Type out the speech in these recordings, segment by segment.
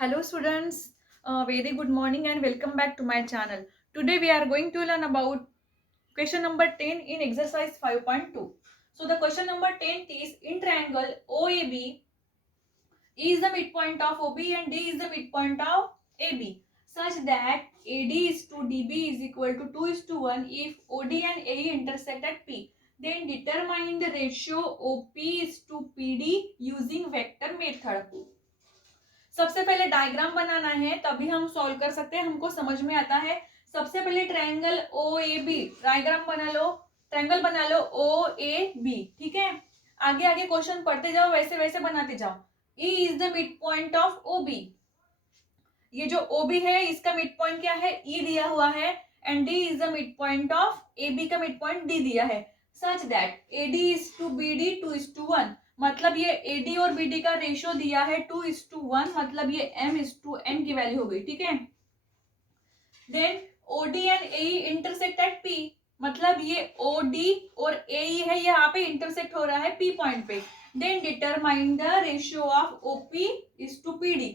Hello students, very good morning and welcome back to my channel. Today we are going to learn about question number 10 in exercise 5.2. So the question number 10 is in triangle OAB, E is the midpoint of OB and D is the midpoint of AB such that AD is to DB is equal to 2 is to 1 if OD and AE intersect at P. Then determine the ratio OP is to PD using vector method. सबसे पहले diagram बनाना है तभी हम solve कर सकते हैं, हमको समझ में आता है। सबसे पहले triangle O A B diagram बना लो, ट्रायंगल बना लो ओ ए बी। ठीक है, आगे आगे क्वेश्चन पढ़ते जाओ, वैसे वैसे बनाते जाओ। E is the mid point of O B, ये जो ओ बी है इसका मिड पॉइंट क्या है, ई दिया हुआ है, and D is the mid point of A B का मिड पॉइंट डी दिया है। Such that A D is to B D 2:1, मतलब ये AD और BD का रेशियो दिया है 2:1, मतलब ये M:N की वैल्यू हो गई। ठीक है, then OD and AE intersect at P, मतलब ये OD और AE है, यहाँ पे इंटरसेक्ट हो रहा है P पॉइंट पे। Then determine the ratio of OP is to PD,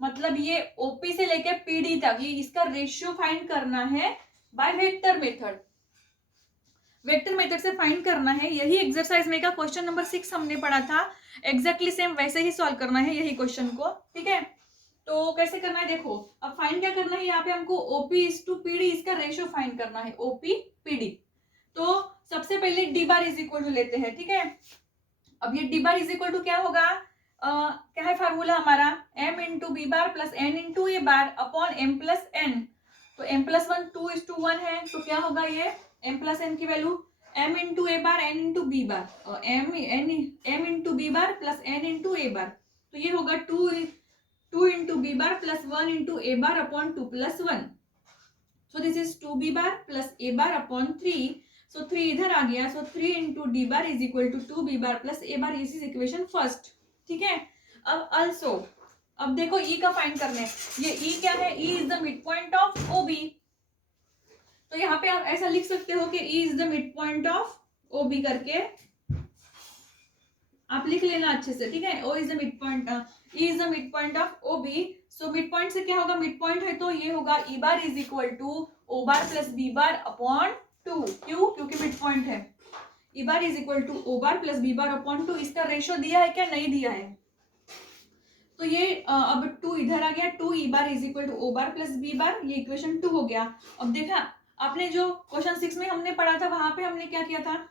मतलब ये OP से लेकर PD तक ये इसका रेशियो फाइंड करना है by vector method. Vector method से फाइंड करना है, यही एक्सरसाइज में का क्वेश्चन नंबर 6 हमने पढ़ा था। एग्जैक्टली सेम वैसे ही सॉल्व करना है यही क्वेश्चन को। ठीक है, तो कैसे करना है देखो, अब फाइंड क्या करना है, यहाँ पे हमको ओपी इज टू पीडी इसका रेशियो फाइंड करना है, ओपी पीडी। तो सबसे पहले D bar is equal to लेते हैं। ठीक है, अब ये डी बार इज इक्वल टू क्या होगा, क्या है फार्मूला हमारा, m into B bar plus n into A bar upon m plus n। तो m प्लस 1 2:1 है, तो क्या होगा ये m प्लस n की value m into A bar n into B bar, m into B bar plus n into A bar, तो ये होगा 2 into B bar plus 1 into A bar upon 2 plus 1। So this is 2 B bar plus A bar upon 3, so 3 इधर आ गया, so 3 into D bar is equal to 2 B bar plus A bar, इस equation first. ठीक है, अब also अब देखो ई का फाइंड करने, ये ई क्या है, E is the mid point of O B. तो यहाँ पे आप ऐसा लिख सकते हो कि E is the mid point of O B करके आप लिख लेना अच्छे से। ठीक है, O is the mid point, E is the mid point of O B. So mid point से क्या होगा, मिड पॉइंट है तो ये होगा E bar is equal to O bar plus B bar upon 2, क्यों, क्योंकि मिड पॉइंट है। E bar is equal to O bar plus B bar upon 2, इसका रेशियो दिया है क्या, नहीं दिया है, तो ये अब 2 इधर आ गया, 2 E bar is equal to O bar plus B bar, ये इक्वेशन 2 हो गया। अब देखा आपने जो क्वेश्चन 6 में हमने पढ़ा था, वहां पे हमने क्या किया था।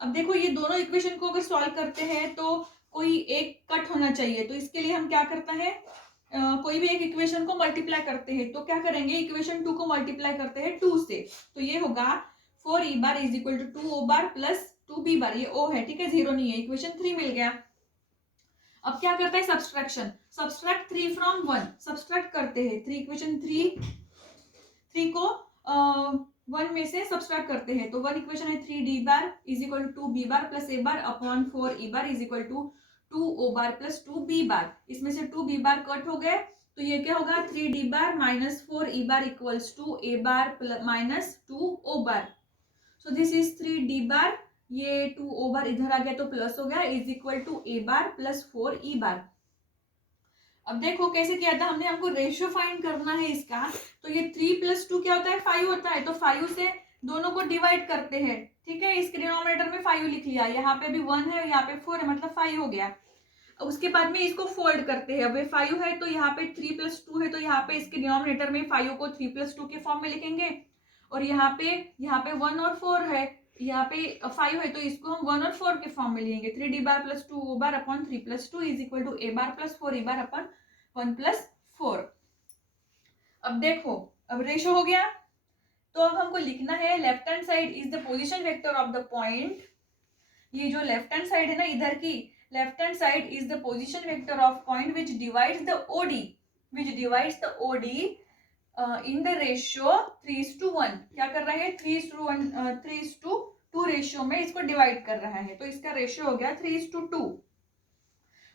अब देखो ये दोनों इक्वेशन को अगर सॉल्व करते हैं तो कोई एक कट होना चाहिए, तो इसके लिए हम क्या करते हैं, कोई भी एक इक्वेशन को मल्टीप्लाई करते हैं, तो क्या करेंगे, इक्वेशन 2 को मल्टीप्लाई करते हैं 2 से, तो ये होगा 4 E bar is equal to 2 O bar plus 2 B bar, ये ओ है। ठीक है, 0 नहीं है, इक्वेशन 3 मिल गया। अब क्या करता है सब्सट्रैक्शन, सब्सट्रैक्ट 3 फ्रॉम 1, सब्सट्रैक्ट करते हैं 3, इक्वेशन 3 को 1 में से सब्सट्रैक्ट करते हैं, तो 1 इक्वेशन है 3 D bar is equal to 2 B bar plus A bar upon 4 E bar is equal to 2 O bar plus 2 B bar. इसमें से 2 बी बार कट हो गए, तो ये क्या होगा 3 D bar minus 4 E bar equals to A bar minus 2 O bar. So this is 3 D bar, ये 2 O बार इधर आ गया तो प्लस हो गया, is equal to A bar plus 4 E bar. अब देखो कैसे किया था हमने, हमको रेशियो फाइंड करना है इसका, तो ये 3 प्लस 2 क्या होता है, 5 होता है, तो 5 से दोनों को डिवाइड करते हैं। ठीक है, इसके डिनोमिनेटर में 5 लिख लिया, यहाँ पे भी 1 है, यहाँ पे 4 है, मतलब 5 हो गया। उसके बाद में इसको फोल्ड करते हैं, अब 5 है तो यहाँ पे 3 प्लस 2 है, तो यहाँ पे इसके डिनोमिनेटर में 5 को 3 प्लस 2 के फॉर्म में लिखेंगे, और यहाँ पे 1 और 4 है, यहाँ पे 5 है तो इसको हम 1 और 4 के फॉर्म में लिखेंगे, 3 D bar plus 2 O bar upon 3 plus 2 is equal to A bar plus 4 E bar upon 1 plus 4। अब देखो अब रेशो हो गया, तो अब हमको लिखना है left hand side is the position vector of the point. ये जो लेफ्ट हैंड साइड है ना इधर की, left hand side is the position vector of point which divides the OD, in the ratio 3:1। क्या कर रहा है, 3:2 रेशियो में इसको डिवाइड कर रहा है, तो इसका रेशियो हो गया 3:2।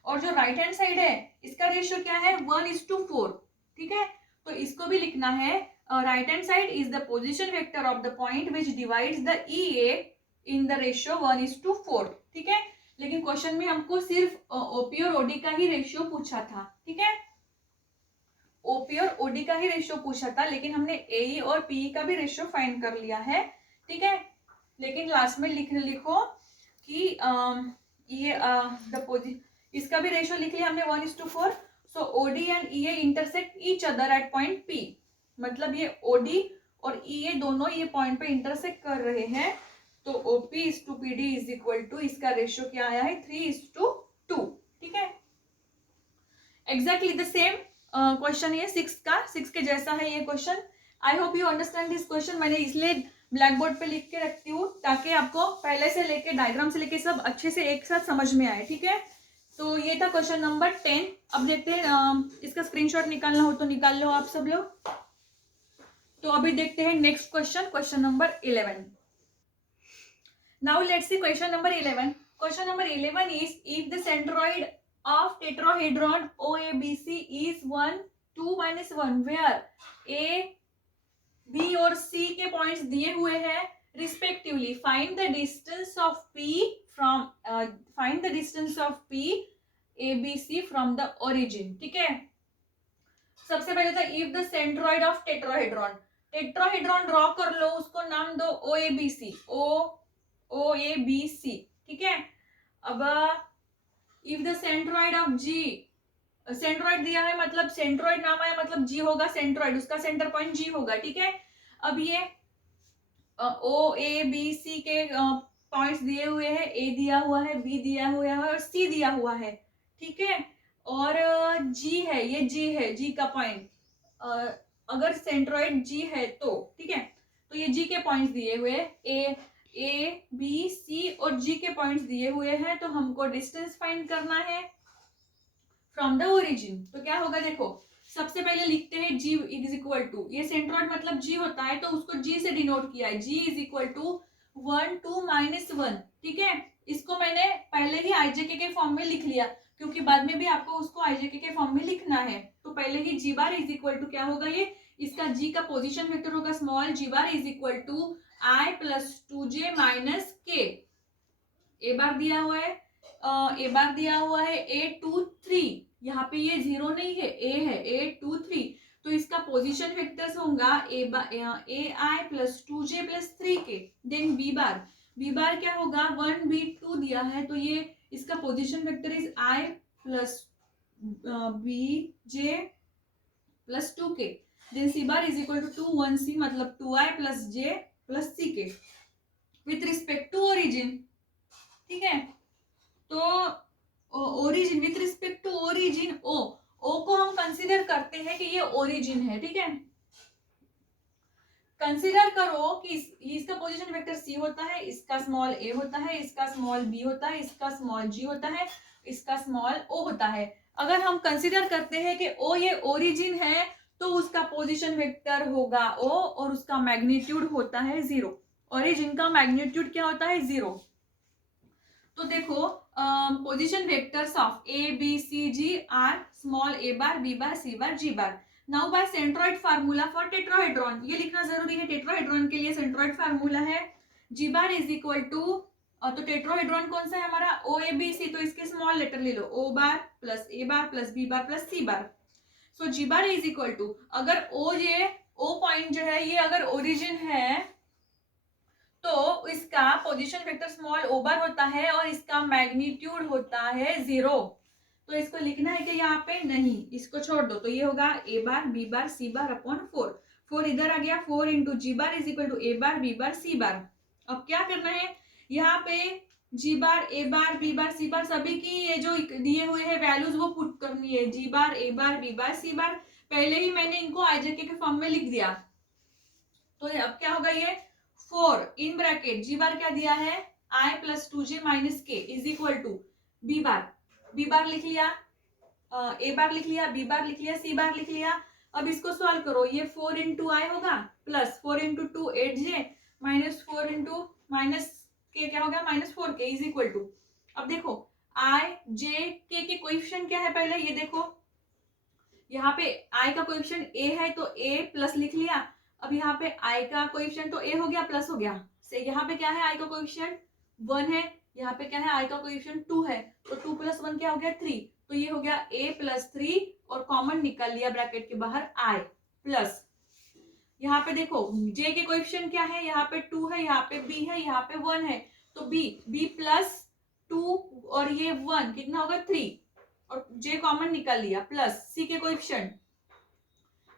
और जो राइट हैंड साइड है इसका रेशियो क्या है, 1:4। ठीक है, तो इसको भी लिखना है, right hand side is the position vector of the point which divides the E A in the ratio 1:4। ठीक है, लेकिन क्वेश्चन में हमको सिर्फ ओपी और ओडी का ही रेशियो पूछा था। ठीक है, ओपी और ओडी का ही रेशियो पूछा था, लेकिन हमने एई और पीई का भी रेशियो फाइंड कर लिया है, ठीक है। लेकिन लास्ट में लिखो कि ये इसका भी रेशियो लिख लिया हमने 1:4। So OD and EA intersect each other at point P, मतलब ये ओडी और ईए दोनों ये पॉइंट पे इंटरसेक्ट कर रहे हैं। तो OP is to PD is equal to, इसका रेशियो क्या आया है 3:2, ठीक है। एग्जैक्टली द सेम क्वेश्चन ये 6 के जैसा है ये question. I hope you understand this question. मैंने इसलिए ब्लैक बोर्ड पे लिख के रखती हूँ ताकि आपको पहले से लेके डायग्राम से लेके सब अच्छे से एक साथ समझ में आए, ठीक है। तो ये था क्वेश्चन नंबर 10। अब देखते हैं इसका स्क्रीनशॉट निकालना हो तो निकाल लो आप सब लोग। तो अभी देखते हैं next question, question number 11। Now let's see question number 11. Question number 11 is, if the centroid of tetrahedron OABC is 1, 2, -1, where A, B और C के पॉइंट्स दिए हुए हैं respectively, find the distance of P from ABC from the origin, ठीक है। सबसे पहले था if the centroid of tetrahedron, tetrahedron draw कर लो, उसको नाम दो OABC, ठीक है। अब if the centroid of G, centroid दिया है मतलब सेंट्रॉइड नाम आया मतलब G होगा सेंट्रॉइड, उसका सेंटर पॉइंट G होगा, ठीक है। अब ये OABC के पॉइंट्स दिए हुए हैं, A दिया हुआ है, B दिया हुआ है और C दिया हुआ है, ठीक है। और G है, ये G है, G का पॉइंट, अगर सेंट्रॉइड G है तो, ठीक है। तो ये G के पॉइंट्स दिए हुए A, B, C और G के पॉइंट्स दिए हुए हैं, तो हमको डिस्टेंस फाइंड करना है फ्रॉम द ओरिजिन। तो क्या होगा देखो, सबसे पहले लिखते हैं G इज इक्वल टू, ये सेंट्रॉइड मतलब G होता है तो उसको G से डिनोट किया है, G इज इक्वल टू 1, 2, -1, ठीक है। इसको मैंने पहले ही आईजेके के फॉर्म में लिख लिया क्योंकि बाद में भी आपको उसको आईजेके के फॉर्म में लिखना है। तो पहले ही G bar is equal to क्या होगा, ये इसका G का पोजीशन वेक्टर होगा small G bar is equal to I + 2J - K। A bar दिया हुआ है, A 2, 3, यहाँ पे ये 0 नहीं है, A है, A 2, 3, तो इसका पोजीशन वेक्टर्स होगा AI + 2J + 3K। Then B bar क्या होगा, 1, B, 2 दिया है तो ये इसका position vector is I + BJ + 2K। Then C bar is equal to 2, 1C मतलब 2I + J + CK with respect to origin, ठीक है। तो origin with respect to origin O को हम कंसीडर करते हैं कि ये ओरिजिन है, ठीक है। कंसीडर करो कि इसका पोजीशन वेक्टर C होता है, इसका स्मॉल a होता है, इसका स्मॉल b होता है, इसका स्मॉल g होता है, इसका स्मॉल o होता है। अगर हम कंसीडर करते हैं कि o ये ओरिजिन है तो उसका पोजीशन वेक्टर होगा o और उसका मैग्नीट्यूड होता है 0। ओरिजिन का मैग्नीट्यूड क्या होता है 0। तो देखो position vectors of A, B, C, G are small a bar, b bar, c bar, g bar. Now by centroid formula for tetrahedron, ये लिखना जरूरी है, टेट्राहेड्रॉन के लिए सेंट्रॉइड फार्मूला है G bar is equal to, तो tetrahedron कौन सा है हमारा OABC, तो इसके स्मॉल लेटर ले लो, O bar + A bar + B bar + C bar. So G bar is equal to, अगर O पॉइंट जो है ये अगर ओरिजिन है तो इसका position vector small o bar होता है और इसका मैग्नीट्यूड होता है 0। तो इसको लिखना है कि यहाँ पे नहीं, इसको छोड़ दो, तो ये होगा a bar, b bar, c bar upon 4। 4 इधर आ गया, 4 × G bar is equal to a bar, b bar, c bar. अब क्या करना है, यहाँ पे G bar, a bar, b bar, c बार सभी की ये जो दिए हुए हैं वैल्यूज वो पुट करनी है, G bar, a bar, b bar, c बार। पहले ही मैंने इनको आईजेके के फॉर्म में लिख दिया। तो अब क्या होगा, ये 4 इन ब्रैकेट G बार क्या दिया है I + 2J - K is equal to B bar लिख लिया, A बार लिख लिया, B बार लिख लिया, C बार लिख लिया। अब इसको सॉल्व करो, ये 4 × I होगा प्लस 4 × 2 8J - 4 × K क्या होगा -4K इज इक्वल टू, अब देखो I, J, K के कोएफिशिएंट क्या है पहले ये देखो, यहाँ पे I का कोएफिशिएंट A है तो A प्लस लिख लिया। अब यहाँ पे I का कोएफिशिएंट तो A हो गया प्लस हो गया, से यहाँ पे क्या है I का कोएफिशिएंट 1 है, यहाँ पे क्या है I का कोएफिशिएंट 2 है, तो 2 + 1 क्या हो गया 3, तो ये हो गया A + 3 और कॉमन निकाल लिया ब्रैकेट के बाहर i प्लस, यहाँ पे देखो j के कोएफिशिएंट क्या है, यहाँ पे 2 है, यहाँ पे b है, यहाँ पे 1 है, तो b प्लस 2 और ये 1 कितना होगा 3 और j कॉमन निकाल लिया प्लस c के कोएफिशिएंट,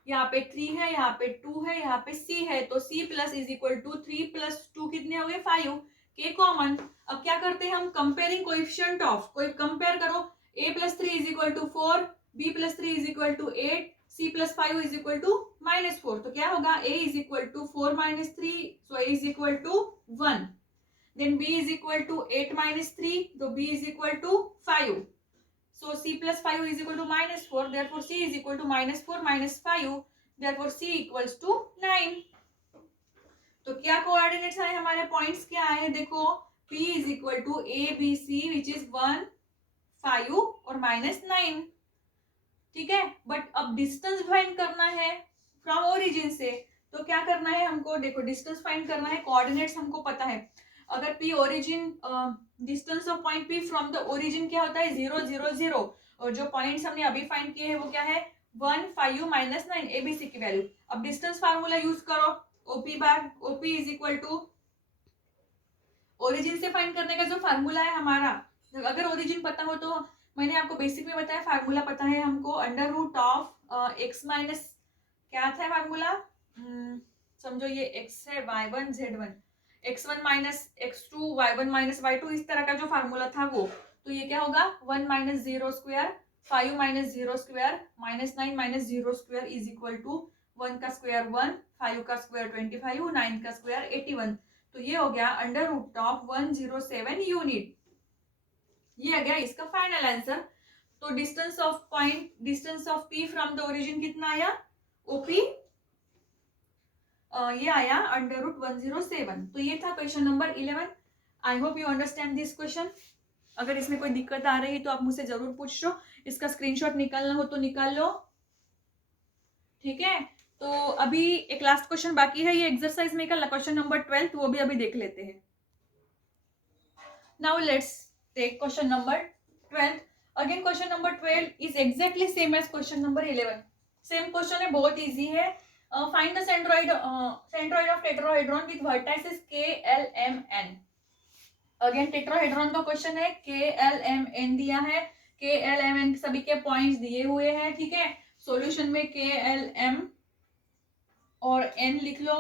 यहाँ पे 3 है, यहाँ पे 2 है, यहाँ पे c है, तो c plus is equal to 3 plus 2 कितने हो गए 5, k कॉमन। अब क्या करते हैं हम, कंपेयरिंग कोएफिशिएंट ऑफ, कोई कंपेयर करो, a plus 3 is equal to 4, b plus 3 is equal to 8, c plus 5 is equal to -4, तो क्या होगा a is equal to 4 minus 3, so a is equal to 1, then b is equal to 8 minus 3, तो b is equal to 5, so c plus 5 is equal to -4, therefore c is equal to -4 minus 5, therefore c equals to 9। तो क्या coordinates आए हमारे, points क्या आए, देखो p is equal to a b c which is 1 5 और -9, ठीक है। बट अब डिस्टेंस फाइंड करना है फ्रॉम ओरिजिन से, तो क्या करना है हमको, देखो डिस्टेंस फाइंड करना है, कोऑर्डिनेट्स हमको पता है, अगर p origin distance of point p from the origin क्या होता है 0 0 0, और जो पॉइंट्स हमने अभी फाइंड किए हैं वो क्या है 1 5 -9 abc की वैल्यू। अब डिस्टेंस फार्मूला यूज करो, OP bar OP is equal to, origin से फाइंड करने का जो फार्मूला है हमारा, अगर ओरिजिन पता हो तो मैंने आपको बेसिक में बताया, फार्मूला पता है हमको under root of x minus क्या था फार्मूला, समझो ये x है y1 z1, x1 minus x2 y1 minus y2, इस तरह का जो फार्मूला था वो, तो ये क्या होगा 1 minus 0 square 5 minus 0 square -9 minus 0 square is equal to 1 का स्क्वायर 1, 5 का स्क्वायर 25, 9 का स्क्वायर 81, तो ये हो गया अंडर रूट ऑफ 107 यूनिट, ये आ गया इसका फाइनल आंसर। तो distance of point, distance of p from the origin कितना आया OP, ये आया अंडर रूट 107। तो ये था question number 11। I hope you understand this question. अगर इसमें कोई दिक्कत आ रही है तो आप मुझसे जरूर पूछ लो, इसका स्क्रीनशॉट निकालना हो तो निकाल लो, ठीक है। तो अभी एक लास्ट क्वेश्चन बाकी है, ये एक्सरसाइज में का क्वेश्चन नंबर 12, वो भी अभी देख लेते हैं। Now let's take question number 12। Again question number 12 is exactly same as question number 11, same question है, बहुत इजी है। Find the centroid of tetrahedron with vertices k l m n। Again tetrahedron का क्वेश्चन है, k l m n दिया है, k l m n सभी के points दिए हुए हैं, ठीक है। सॉल्यूशन में k l m और n लिख लो,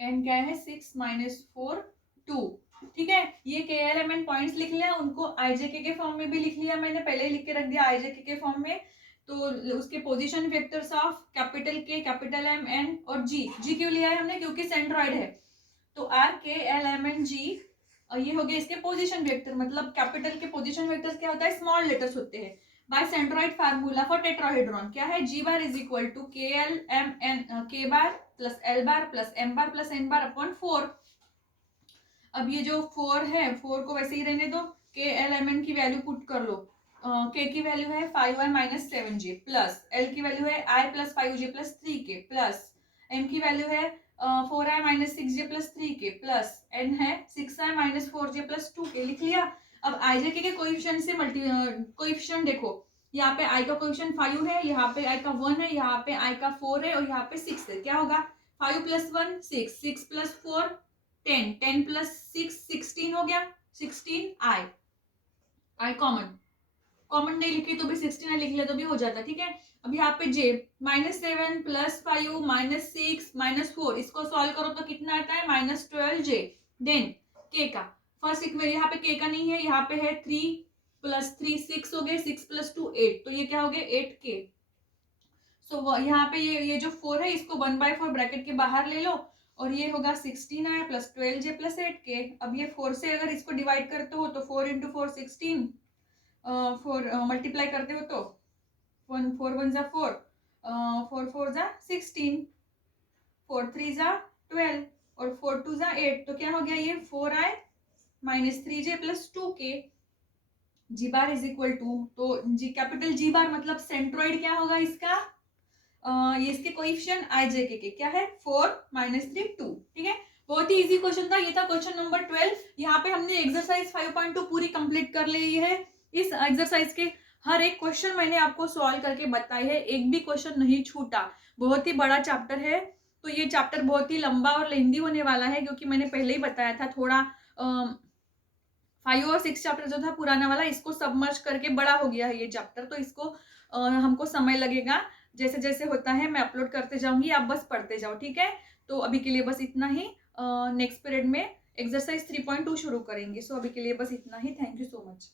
n क्या है 6 माइनस 4 2, ठीक है। ये के एल एम एन पॉइंट्स लिख लिया, उनको आईजेके के फॉर्म में भी लिख लिया, मैंने पहले ही लिख के रख दिया आईजेके के फॉर्म में। तो उसके पोजीशन वेक्टर्स ऑफ कैपिटल के, कैपिटल एम एन और जी क्यों लिया है हमने, क्योंकि सेंट्रॉइड है, तो आर के एल एम एन जी, ये हो गया इसके पोजीशन वेक्टर, मतलब कैपिटल के पोजीशन वेक्टर्स क्या होता है स्मॉल लेटर्स होते हैं। By centroid formula for tetrahedron क्या है, G bar is equal to K L M N K bar plus L bar plus M bar plus N bar upon 4। अब ये जो 4 है 4 को वैसे ही रहने दो, के एल एम एन की वैल्यू पुट कर लो, के की वैल्यू है 5y minus 7j plus L की वैल्यू है i plus 5j plus 3k plus m की वैल्यू है 4i minus 6j plus 3k plus n है 6i minus 4j plus 2k, लिख लिया। अब ijk के कोएफिशिएंट से कोएफिशिएंट देखो, यहाँ पे i का कोएफिशिएंट 5 है, यहाँ पे i का 1 है, यहाँ पे i का 4 है और यहाँ पे 6 है, क्या होगा 5 प्लस 1 6, 6 प्लस 4 10, 10 प्लस 6 16 हो गया, 16 i कॉमन नहीं लिखी तो भी 16 लिख ले तो भी हो जाता, ठीक है। अब यहाँ पे j -7 प्लस 5 माइनस 6 माइनस 4, इसको सॉल्व करो तो कितना आता है -12j। देन k का फर्स्ट इक्वेशन, यहाँ पे k का नहीं है, यहाँ पे है 3 प्लस 3 6 हो गए, 6 प्लस 2 8, तो ये क्या हो गया 8k। सो यहाँ पे ये जो 4 है इसको 1/4 ब्रैकेट के बाहर ले लो और ये होगा 16i plus 12j plus 8k। अब ये 4 से अगर इसको डिवाइड करते हो तो 4 इंटू 4 16, 4 मल्टीप्लाई करते हो तो 4 1 जा 4, 4 4 जा 16, 4 3 जा 12 और 4 2 जा 8, तो क्या हो गया ये 4i minus 3j plus 2k। G bar is equal to, तो जी कैपिटल जी बार मतलब सेंट्रोइड क्या होगा इसका, ये इसके कोएफिशिएंट आईजेके के क्या है 4 माइनस 3 2, ठीक है। बहुत ही इजी क्वेश्चन था, ये था क्वेश्चन नंबर 12। यहाँ पे हमने एक्सरसाइज 5.2 पूरी कंप्लीट कर ली है। इस एक्सरसाइज के हर एक क्वेश्चन मैंने आपको सॉल्व करके बताई है, एक भी क्वेश्चन नहीं छूटा। बहुत ही बड़ा चैप्टर है, तो ये चैप्टर बहुत ही लंबा और लेंदी होने वाला है, क्योंकि मैंने पहले ही बताया था थोड़ा 5 और 6 चैप्टर जो था पुराना वाला, इसको सबमर्ज करके बड़ा हो गया है ये चैप्टर, तो इसको हमको समय लगेगा। जैसे जैसे होता है मैं अपलोड करते जाऊंगी, आप बस पढ़ते जाओ, ठीक है। तो अभी के लिए बस इतना ही। नेक्स्ट पीरियड में एक्सरसाइज 3.2 शुरू करेंगे। सो अभी के लिए बस इतना ही। Thank you so much.